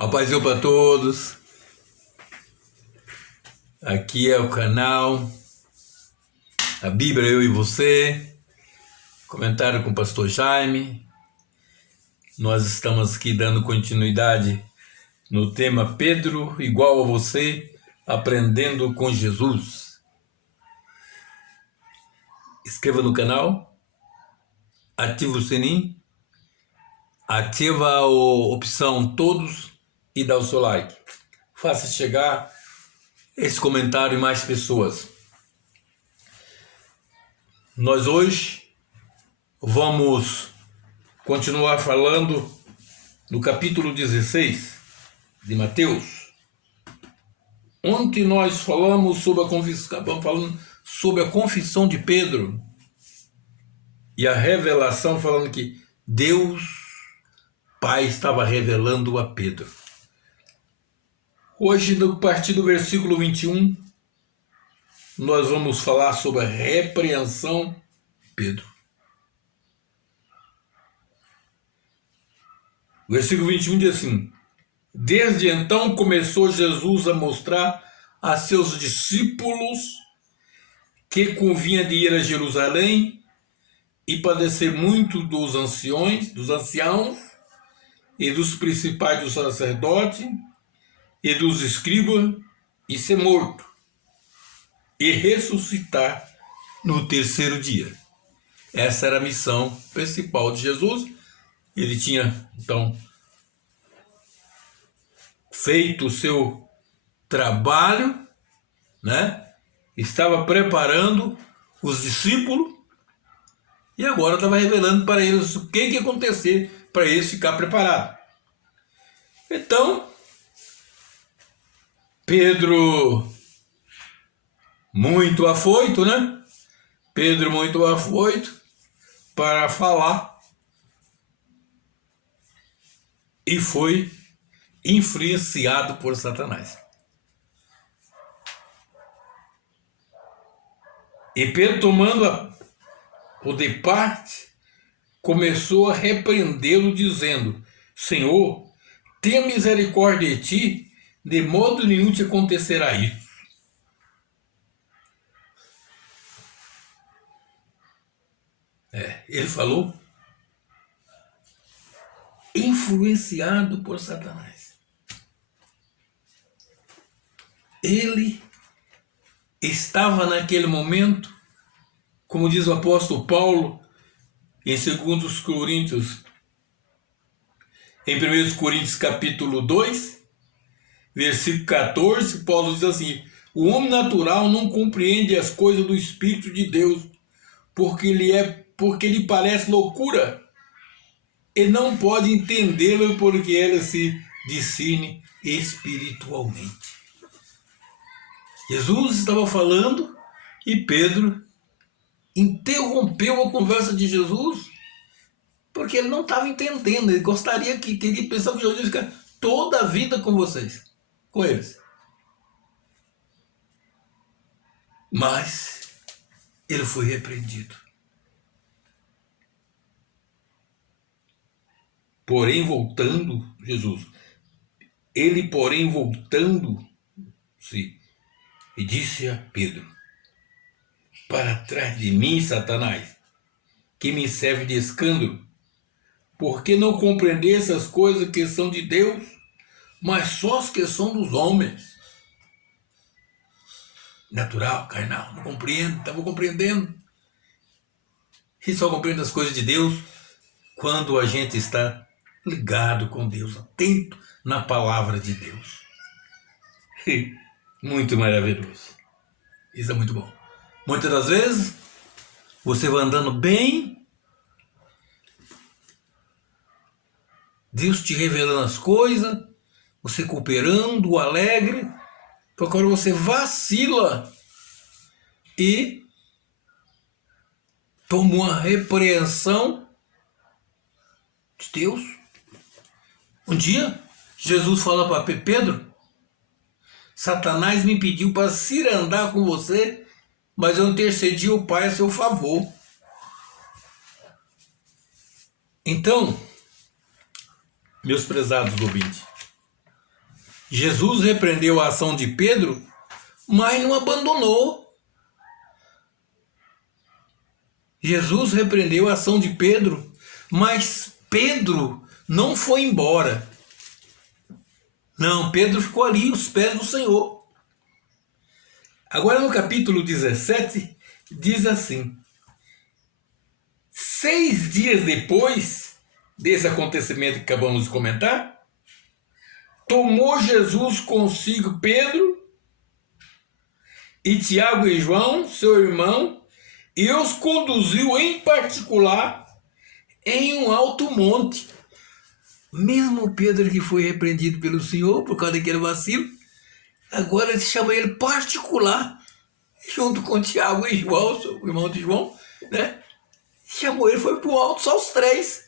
A paz para todos. Aqui é o canal A Bíblia, eu e você. Comentário com o pastor Jaime. Nós estamos aqui dando continuidade no tema Pedro igual a você, aprendendo com Jesus. Inscreva no canal, ativa o sininho, ativa a opção todos e dá o seu like. Faça chegar esse comentário em mais pessoas. Nós hoje vamos continuar falando do capítulo 16 de Mateus. Ontem nós falamos sobre a confissão de Pedro e a revelação, falando que Deus Pai estava revelando a Pedro. Hoje, a partir do versículo 21, nós vamos falar sobre a repreensão de Pedro. O versículo 21 diz assim: Desde então começou Jesus a mostrar a seus discípulos que convinha de ir a Jerusalém e padecer muito dos anciãos e dos principais dos sacerdotes e dos escribas, e ser morto e ressuscitar no terceiro dia. Essa era a missão principal de Jesus. Ele tinha, então, feito o seu trabalho, né? Estava preparando os discípulos e agora estava revelando para eles o que ia acontecer para eles ficar preparados. Então, Pedro, muito afoito, né? Pedro, muito afoito para falar, e foi influenciado por Satanás. E Pedro, tomando o de parte, começou a repreendê-lo, dizendo: Senhor, tenha misericórdia de ti, de modo nenhum te acontecerá isso. Ele falou influenciado por Satanás. Ele estava naquele momento, como diz o apóstolo Paulo em 2 Coríntios, em 1 Coríntios capítulo 2, versículo 14, Paulo diz assim: o homem natural não compreende as coisas do Espírito de Deus, porque lhe parece loucura, e não pode entendê-lo, porque ela se discerne espiritualmente. Jesus estava falando e Pedro interrompeu a conversa de Jesus, porque ele não estava entendendo. Ele teria pensado que Jesus ia ficar toda a vida com eles. Mas ele foi repreendido. Porém, voltando-se, e disse a Pedro: para trás de mim, Satanás, que me serve de escândalo, porque não compreendesse as coisas que são de Deus, mas só as que são dos homens. Natural, carnal, não compreendo, estava compreendendo. E só compreende as coisas de Deus quando a gente está ligado com Deus, atento na palavra de Deus. Muito maravilhoso. Isso é muito bom. Muitas das vezes, você vai andando bem, Deus te revelando as coisas, você cooperando, alegre, porque agora você vacila e toma uma repreensão de Deus. Um dia, Jesus fala para Pedro: Satanás me pediu para cirandar com você, mas eu intercedi ao Pai a seu favor. Então, meus prezados ouvintes, Jesus repreendeu a ação de Pedro, mas não abandonou. Jesus repreendeu a ação de Pedro, mas Pedro não foi embora. Não, Pedro ficou ali aos pés do Senhor. Agora no capítulo 17, diz assim: 6 dias depois desse acontecimento que acabamos de comentar, tomou Jesus consigo Pedro e Tiago e João, seu irmão, e os conduziu em particular em um alto monte. Mesmo Pedro que foi repreendido pelo Senhor por causa daquele vacilo, agora ele chama ele particular, junto com Tiago e João, seu irmão de João, né? Chamou ele, foi para o alto, só os 3.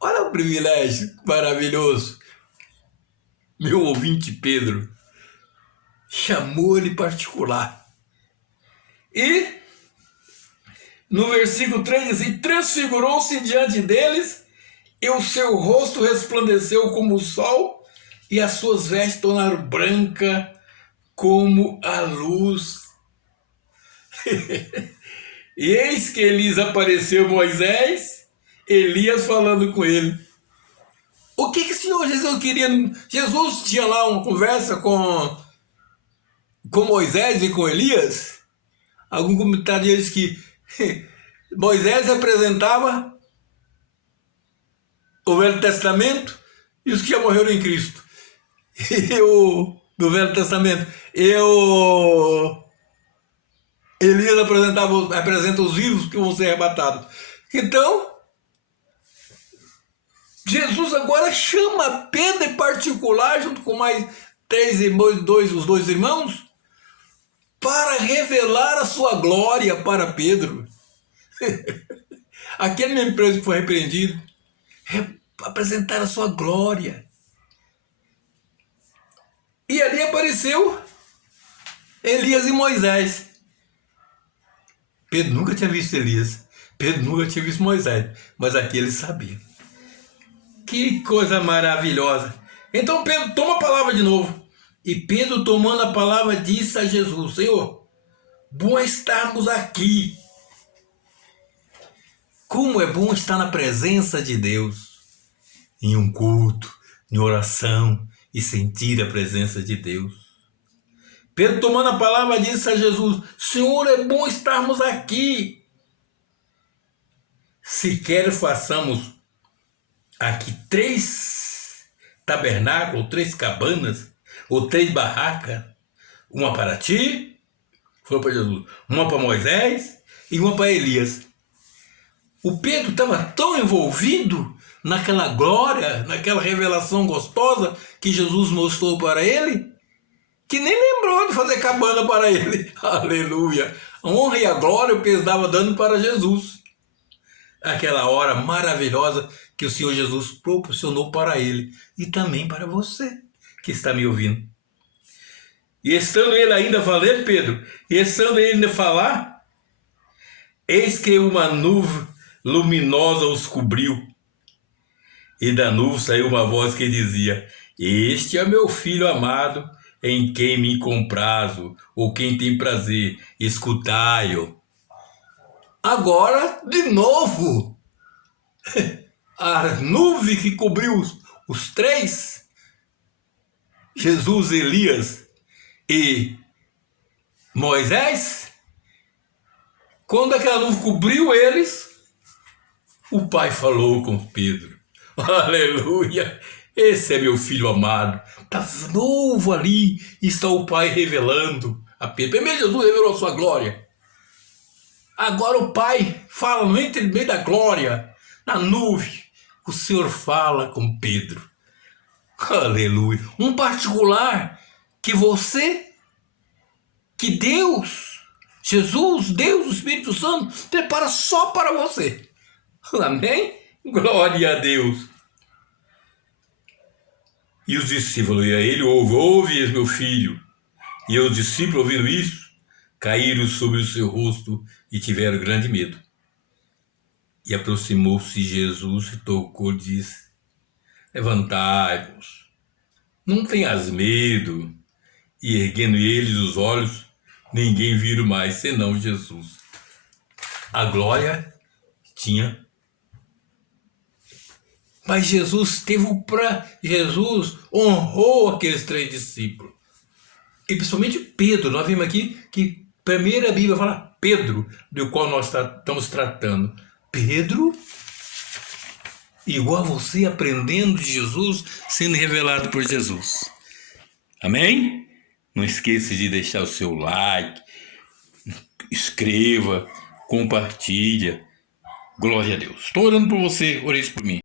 Olha o privilégio maravilhoso. Meu ouvinte Pedro chamou ele particular. E no versículo 3 diz assim: transfigurou-se diante deles, e o seu rosto resplandeceu como o sol, e as suas vestes tornaram branca como a luz. E eis que lhes apareceu Moisés, Elias falando com ele. O que o Senhor Jesus queria? Jesus tinha lá uma conversa com Moisés e com Elias. Algum comentário diz que Moisés representava o Velho Testamento e os que já morreram em Cristo. Do Velho Testamento. Elias representa os vivos que vão ser arrebatados. Então, Jesus agora chama Pedro em particular, junto com mais 3 irmãos, os 2 irmãos, para revelar a sua glória para Pedro. Aquele mesmo preso que foi repreendido, apresentar a sua glória. E ali apareceu Elias e Moisés. Pedro nunca tinha visto Elias, Pedro nunca tinha visto Moisés, mas aqui ele sabia. Que coisa maravilhosa. Então Pedro toma a palavra de novo. E Pedro, tomando a palavra, disse a Jesus: Senhor, bom estarmos aqui. Como é bom estar na presença de Deus, em um culto, em oração, e sentir a presença de Deus. Pedro, tomando a palavra, disse a Jesus: Senhor, é bom estarmos aqui. Se quer façamos aqui 3 tabernáculos, 3 cabanas, ou 3 barracas, uma para ti, falou para Jesus, uma para Moisés e uma para Elias. O Pedro estava tão envolvido naquela glória, naquela revelação gostosa que Jesus mostrou para ele, que nem lembrou de fazer cabana para ele. Aleluia! A honra e a glória o Pedro estava dando para Jesus. Aquela hora maravilhosa que o Senhor Jesus proporcionou para ele e também para você que está me ouvindo. E estando ele ainda a falar, Pedro, e estando ele ainda a falar, eis que uma nuvem luminosa os cobriu, e da nuvem saiu uma voz que dizia: Este é meu filho amado, em quem me comprazo, ou quem tem prazer, escutai-o. Agora, de novo, a nuvem que cobriu os 3, Jesus, Elias e Moisés, quando aquela nuvem cobriu eles, o Pai falou com Pedro: Aleluia, esse é meu filho amado. Está de novo ali, está o Pai revelando a Pedro. Primeiro Jesus revelou a sua glória. Agora o Pai fala no meio da glória, na nuvem. O Senhor fala com Pedro. Aleluia. Um particular que você, que Deus, Jesus, Deus, o Espírito Santo, prepara só para você. Amém? Glória a Deus. E os discípulos, e a ele ouve, meu filho. E os discípulos, ouvindo isso, caíram sobre o seu rosto e tiveram grande medo. E aproximou-se Jesus e tocou e disse: levantai-vos, não tenhas medo. E erguendo eles os olhos, ninguém viram mais senão Jesus. A glória tinha. Mas Jesus Jesus honrou aqueles 3 discípulos. E principalmente Pedro. Nós vimos aqui que primeira Bíblia fala Pedro, do qual nós estamos tratando. Pedro, igual a você, aprendendo de Jesus, sendo revelado por Jesus. Amém? Não esqueça de deixar o seu like, escreva, compartilha. Glória a Deus. Estou orando por você, ore por mim.